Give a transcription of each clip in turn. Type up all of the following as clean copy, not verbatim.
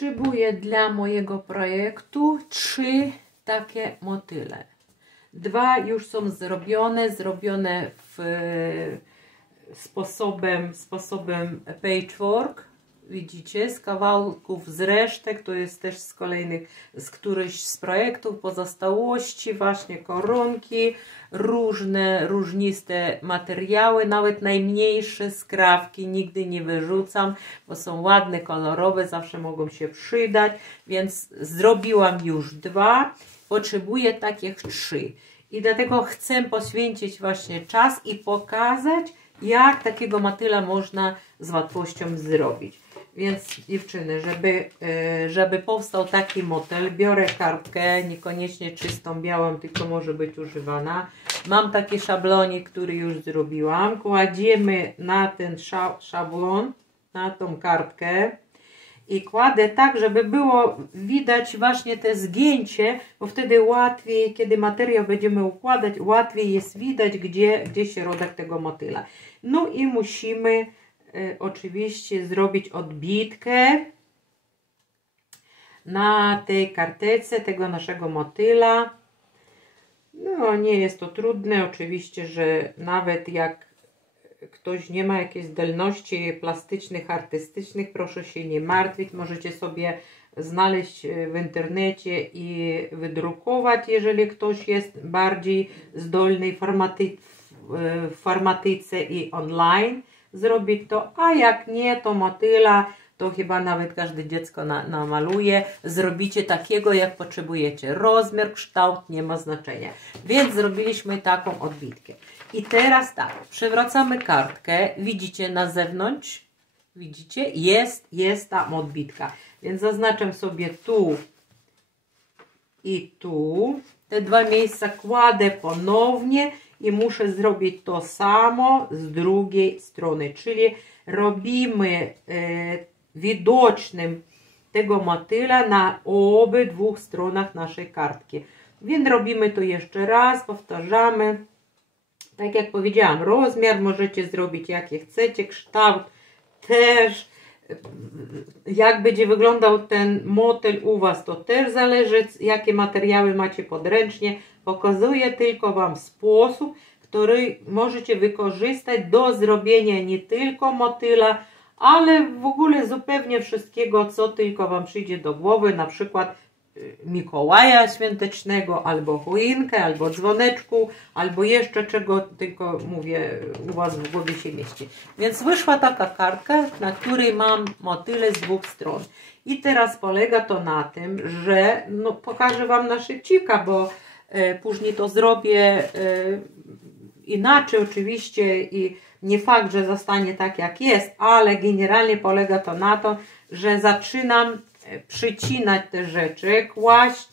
Potrzebuję dla mojego projektu 3 takie motyle. 2 już są zrobione sposobem patchwork. Widzicie, z kawałków z resztek, to jest też z którychś z projektów, pozostałości, właśnie koronki, różniste materiały, nawet najmniejsze skrawki nigdy nie wyrzucam, bo są ładne, kolorowe, zawsze mogą się przydać, więc zrobiłam już 2, potrzebuję takich 3 i dlatego chcę poświęcić właśnie czas i pokazać, jak takiego motyla można z łatwością zrobić. Więc dziewczyny, żeby powstał taki motyl, biorę kartkę, niekoniecznie czystą, białą, tylko może być używana. Mam taki szablonik, który już zrobiłam. Kładziemy na ten szablon, na tą kartkę i kładę tak, żeby było widać właśnie te zgięcie, bo wtedy łatwiej, kiedy materiał będziemy układać, łatwiej jest widać, gdzie środek tego motyla. No i musimy oczywiście zrobić odbitkę na tej kartece tego naszego motyla. No nie jest to trudne, oczywiście, że nawet jak ktoś nie ma jakiejś zdolności plastycznych, artystycznych, proszę się nie martwić, możecie sobie znaleźć w internecie i wydrukować, jeżeli ktoś jest bardziej zdolny w formatyce i online, zrobić to, a jak nie, to motyla, to chyba nawet każde dziecko namaluje, zrobicie takiego, jak potrzebujecie. Rozmiar, kształt nie ma znaczenia. Więc zrobiliśmy taką odbitkę. I teraz tak, przewracamy kartkę, widzicie na zewnątrz, widzicie, jest tam odbitka. Więc zaznaczam sobie tu i tu. Te 2 miejsca kładę ponownie i muszę zrobić to samo z drugiej strony, czyli robimy widocznym tego motyla na obydwu stronach naszej kartki. Więc robimy to jeszcze raz, powtarzamy. Tak jak powiedziałam, rozmiar możecie zrobić jaki chcecie, kształt też. Jak będzie wyglądał ten motyl u Was, to też zależy, jakie materiały macie podręcznie. Pokazuję tylko Wam sposób, który możecie wykorzystać do zrobienia nie tylko motyla, ale w ogóle zupełnie wszystkiego, co tylko Wam przyjdzie do głowy, na przykład Mikołaja Świątecznego, albo choinkę, albo dzwoneczku, albo jeszcze czego tylko, mówię, u Was w głowie się mieści. Więc wyszła taka kartka, na której mam motyle z 2 stron. I teraz polega to na tym, że no, pokażę Wam na szybcika, bo później to zrobię inaczej oczywiście i nie fakt, że zostanie tak jak jest, ale generalnie polega to na to, że zaczynam przycinać te rzeczy, kłaść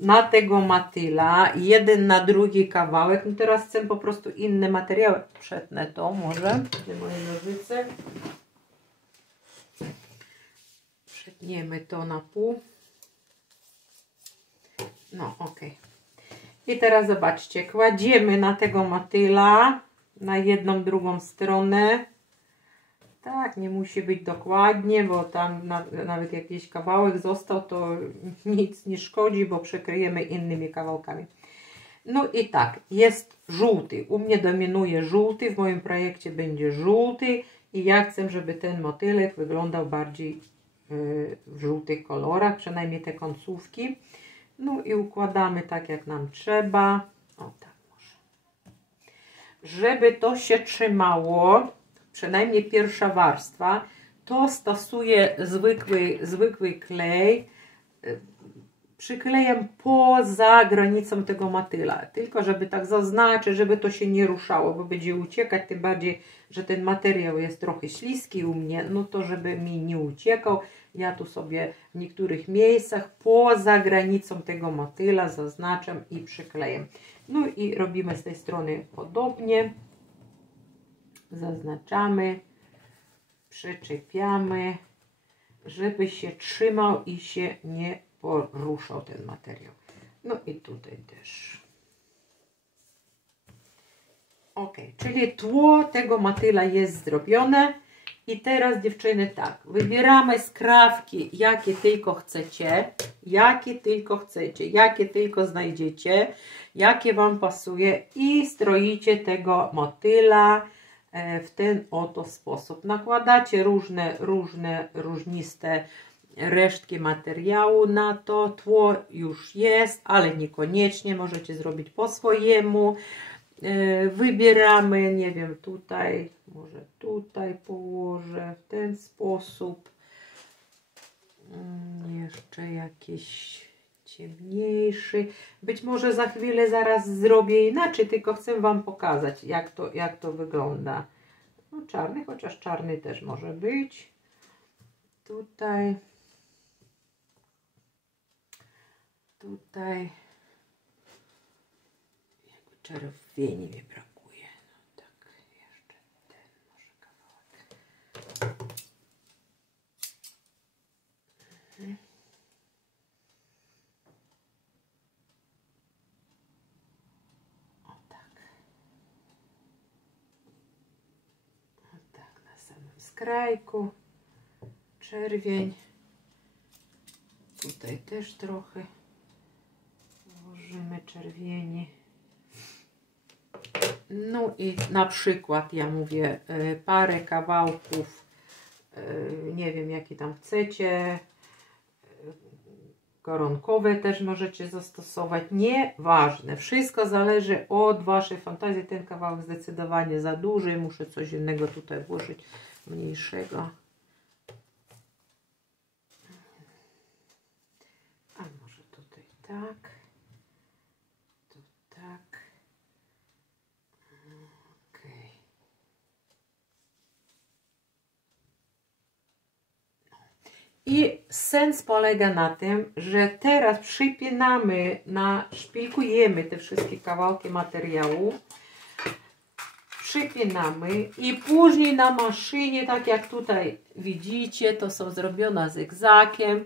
na tego motyla, jeden na drugi kawałek. No teraz chcę po prostu inne materiały. Przetnę to może, gdzie moje nożyce. Przetniemy to na pół. No ok. I teraz zobaczcie, kładziemy na tego motyla, na jedną, drugą stronę. Tak, nie musi być dokładnie, bo tam nawet jakiś kawałek został, to nic nie szkodzi, bo przykryjemy innymi kawałkami. No i tak, jest żółty. U mnie dominuje żółty, w moim projekcie będzie żółty i ja chcę, żeby ten motylek wyglądał bardziej w żółtych kolorach, przynajmniej te końcówki. No i układamy tak, jak nam trzeba. O tak może. Żeby to się trzymało, przynajmniej pierwsza warstwa, to stosuję zwykły klej. Przyklejam poza granicą tego motyla, tylko żeby tak zaznaczyć, żeby to się nie ruszało, bo będzie uciekać, tym bardziej, że ten materiał jest trochę śliski u mnie, no to żeby mi nie uciekał, ja tu sobie w niektórych miejscach poza granicą tego motyla zaznaczam i przyklejam. No i robimy z tej strony podobnie. Zaznaczamy, przyczepiamy, żeby się trzymał i się nie poruszał ten materiał. No i tutaj też. Ok, czyli tło tego motyla jest zrobione I teraz dziewczyny tak, wybieramy skrawki, jakie tylko chcecie, jakie tylko znajdziecie, jakie Wam pasuje i stroicie tego motyla w ten oto sposób. Nakładacie różniste resztki materiału na to, tło już jest, ale niekoniecznie, możecie zrobić po swojemu. Wybieramy, nie wiem, tutaj, może tutaj położę w ten sposób. Jeszcze jakiś ciemniejszy. Być może za chwilę zaraz zrobię inaczej, tylko chcę Wam pokazać, jak to wygląda. No, czarny, chociaż czarny też może być. Tutaj. Jakby czerwieni mi brakuje. No tak, jeszcze ten może kawałek. O tak. O tak, na samym skrajku. Czerwień. Tutaj też trochę włożymy czerwieni. No i na przykład ja mówię parę kawałków, nie wiem jakie tam chcecie, koronkowe też możecie zastosować, nieważne, wszystko zależy od Waszej fantazji. Ten kawałek zdecydowanie za duży, muszę coś innego tutaj włożyć, mniejszego. A może tutaj tak, tu tak, okej. I sens polega na tym, że teraz przypinamy, szpilkujemy te wszystkie kawałki materiału, przypinamy i później na maszynie, tak jak tutaj widzicie, to są zrobione zygzakiem,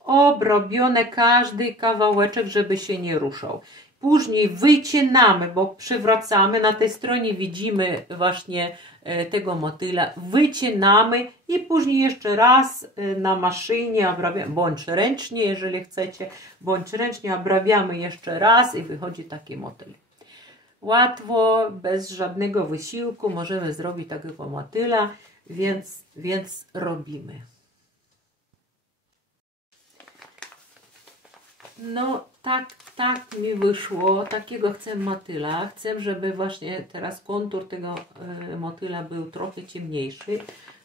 obrobione każdy kawałeczek, żeby się nie ruszał. Później wycinamy, bo przywracamy, na tej stronie widzimy właśnie tego motyla, wycinamy i później jeszcze raz na maszynie obrabiamy, bądź ręcznie, jeżeli chcecie, bądź ręcznie obrabiamy jeszcze raz i wychodzi taki motyl. Łatwo, bez żadnego wysiłku możemy zrobić takiego motyla, więc robimy. No tak mi wyszło, takiego chcę motyla. Chcę, żeby właśnie teraz kontur tego motyla był trochę ciemniejszy,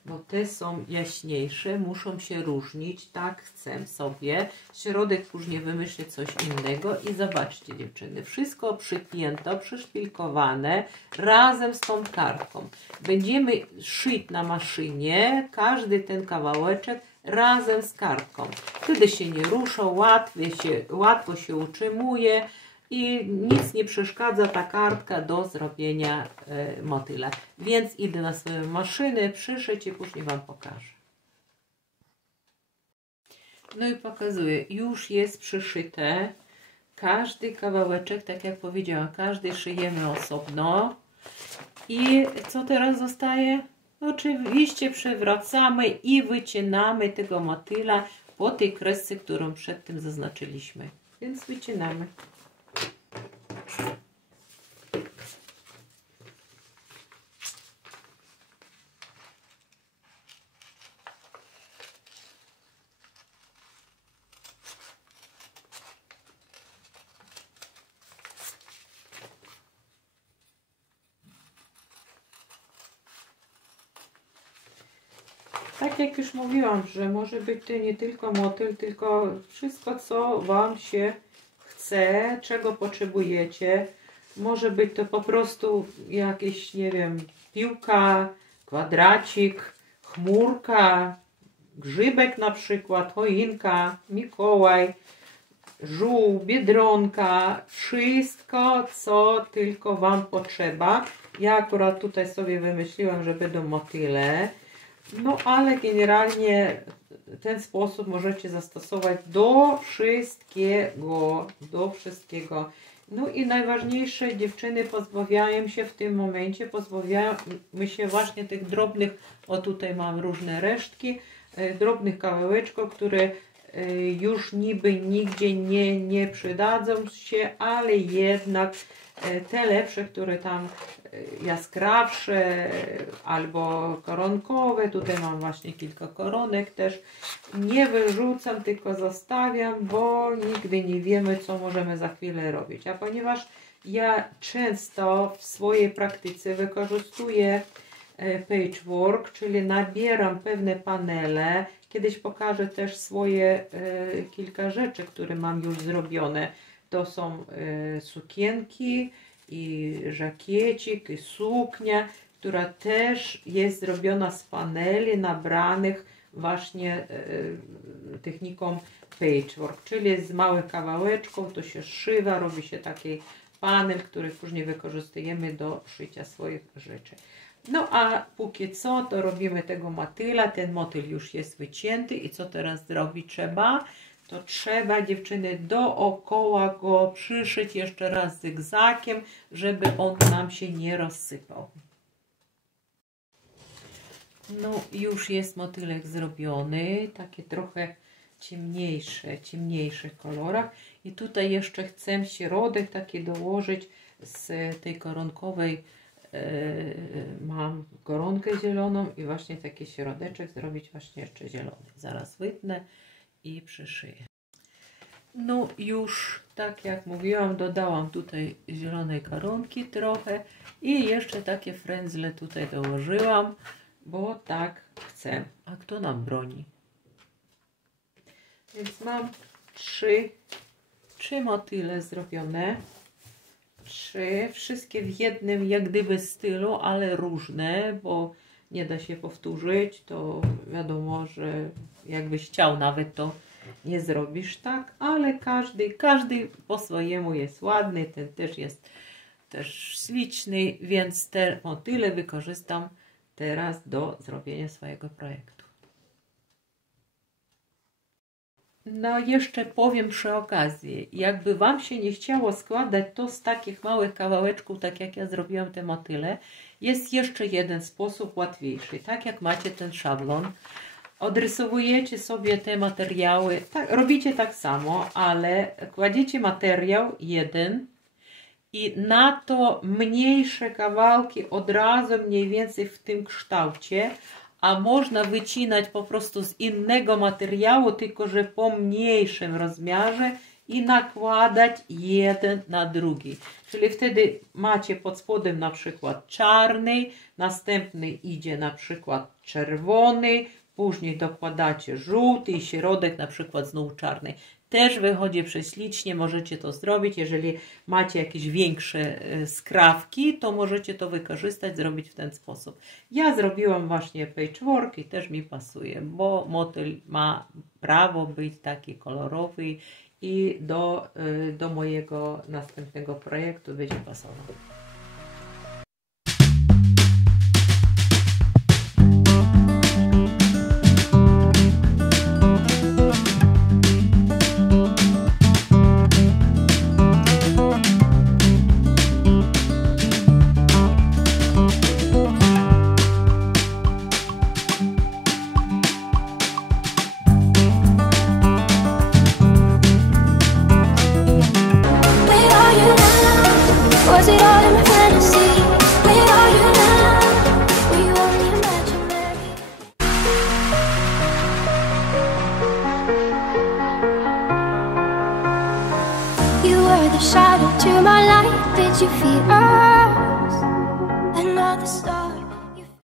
bo te są jaśniejsze, muszą się różnić, tak chcę sobie. Środek później wymyślę coś innego i zobaczcie dziewczyny, wszystko przypięto, przyszpilkowane razem z tą kartką. Będziemy szyć na maszynie każdy ten kawałeczek razem z kartką. Wtedy się nie rusza, łatwo się utrzymuje i nic nie przeszkadza ta kartka do zrobienia motyla. Więc idę na swoją maszynę, przyszyć i później Wam pokażę. No i pokazuję, już jest przyszyte. Każdy kawałeczek, tak jak powiedziałam, każdy szyjemy osobno. I co teraz zostaje? Oczywiście przewracamy i wycinamy tego motyla po tej kresce, którą przed tym zaznaczyliśmy. Więc wycinamy. Tak jak już mówiłam, że może być to nie tylko motyl, tylko wszystko, co Wam się chce, czego potrzebujecie. Może być to po prostu jakieś, nie wiem, piłka, kwadracik, chmurka, grzybek na przykład, choinka, Mikołaj, żółw, biedronka, wszystko, co tylko Wam potrzeba. Ja akurat tutaj sobie wymyśliłam, że będą motyle. No ale generalnie ten sposób możecie zastosować do wszystkiego, No i najważniejsze, dziewczyny, pozbawiają się w tym momencie, pozbawiamy się właśnie tych drobnych, o tutaj mam różne resztki, drobnych kawałeczków, które już niby nigdzie nie przydadzą się, ale jednak te lepsze, które tam jaskrawsze albo koronkowe, tutaj mam właśnie kilka koronek też, nie wyrzucam, tylko zostawiam, bo nigdy nie wiemy, co możemy za chwilę robić. A ponieważ ja często w swojej praktyce wykorzystuję patchwork, czyli nabieram pewne panele. Kiedyś pokażę też swoje kilka rzeczy, które mam już zrobione. To są sukienki i żakiecik i suknia, która też jest zrobiona z paneli nabranych właśnie techniką patchwork, czyli z małych kawałeczków to się szywa, robi się taki panel, który później wykorzystujemy do szycia swoich rzeczy. No a póki co to robimy tego motyla, ten motyl już jest wycięty i co teraz zrobić trzeba? To trzeba, dziewczyny, dookoła go przyszyć jeszcze raz zygzakiem, żeby on nam się nie rozsypał. No już jest motylek zrobiony, takie trochę ciemniejszych kolorach i tutaj jeszcze chcę środek taki dołożyć z tej koronkowej, mam koronkę zieloną i właśnie taki środeczek zrobić właśnie jeszcze zielony. Zaraz wytnę i przyszyję. No już tak jak mówiłam, dodałam tutaj zielonej koronki trochę i jeszcze takie frędzle tutaj dołożyłam, bo tak chcę. A kto nam broni? Więc mam trzy motyle zrobione. Wszystkie w jednym jak gdyby stylu, ale różne, bo nie da się powtórzyć. To wiadomo, że jakbyś chciał nawet, to nie zrobisz tak, ale każdy po swojemu jest ładny, ten też jest śliczny, więc te motyle wykorzystam teraz do zrobienia swojego projektu. No jeszcze powiem przy okazji, jakby Wam się nie chciało składać to z takich małych kawałeczków, tak jak ja zrobiłam te motyle, jest jeszcze jeden sposób łatwiejszy. Tak jak macie ten szablon, odrysowujecie sobie te materiały, tak, robicie tak samo, ale kładziecie materiał jeden i na to mniejsze kawałki od razu mniej więcej w tym kształcie, a można wycinać po prostu z innego materiału, tylko że po mniejszym rozmiarze i nakładać jeden na drugi. Czyli wtedy macie pod spodem na przykład czarny, następny idzie na przykład czerwony, później dokładacie żółty i środek na przykład znów czarny. Też wychodzi prześlicznie, możecie to zrobić. Jeżeli macie jakieś większe skrawki, to możecie to wykorzystać, zrobić w ten sposób. Ja zrobiłam właśnie patchwork i też mi pasuje, bo motyl ma prawo być taki kolorowy i do mojego następnego projektu będzie pasował. Shadow to my light, did you feel us? Another star.